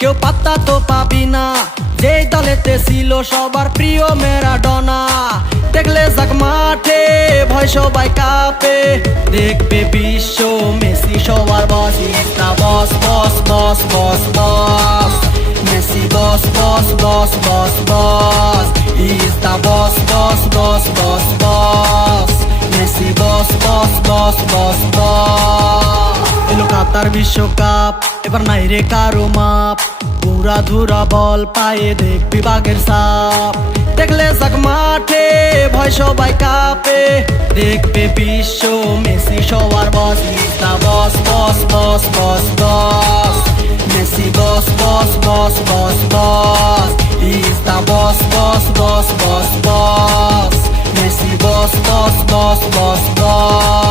কেউ পাত্তা তো পাবি না, যেই দলেতে ছিল সবার প্রিয় ম্যারাডোনা। দেখলে যাক মাঠে ভয় সবাই কাঁপে, দেখবে বিশ্ব মেসি সবার boss. Is the boss boss boss boss boss, Messi boss boss boss boss boss. Is the boss boss boss boss boss, Messi boss boss boss boss boss. এলো কাতার বিশ্বকাপ, এবার নাই রে কারো মাপ, পুরা ধুরা বল পায়ে দেখবি বাঘের সাপ। দেখলে যাক মাঠে ভয় সবাই কাঁপে, দেখবে বিশ্ব মেসি সবার boss. Is the boss boss boss boss boss, Messi boss boss boss boss boss. Is the boss boss boss boss boss, Messi boss boss boss boss boss.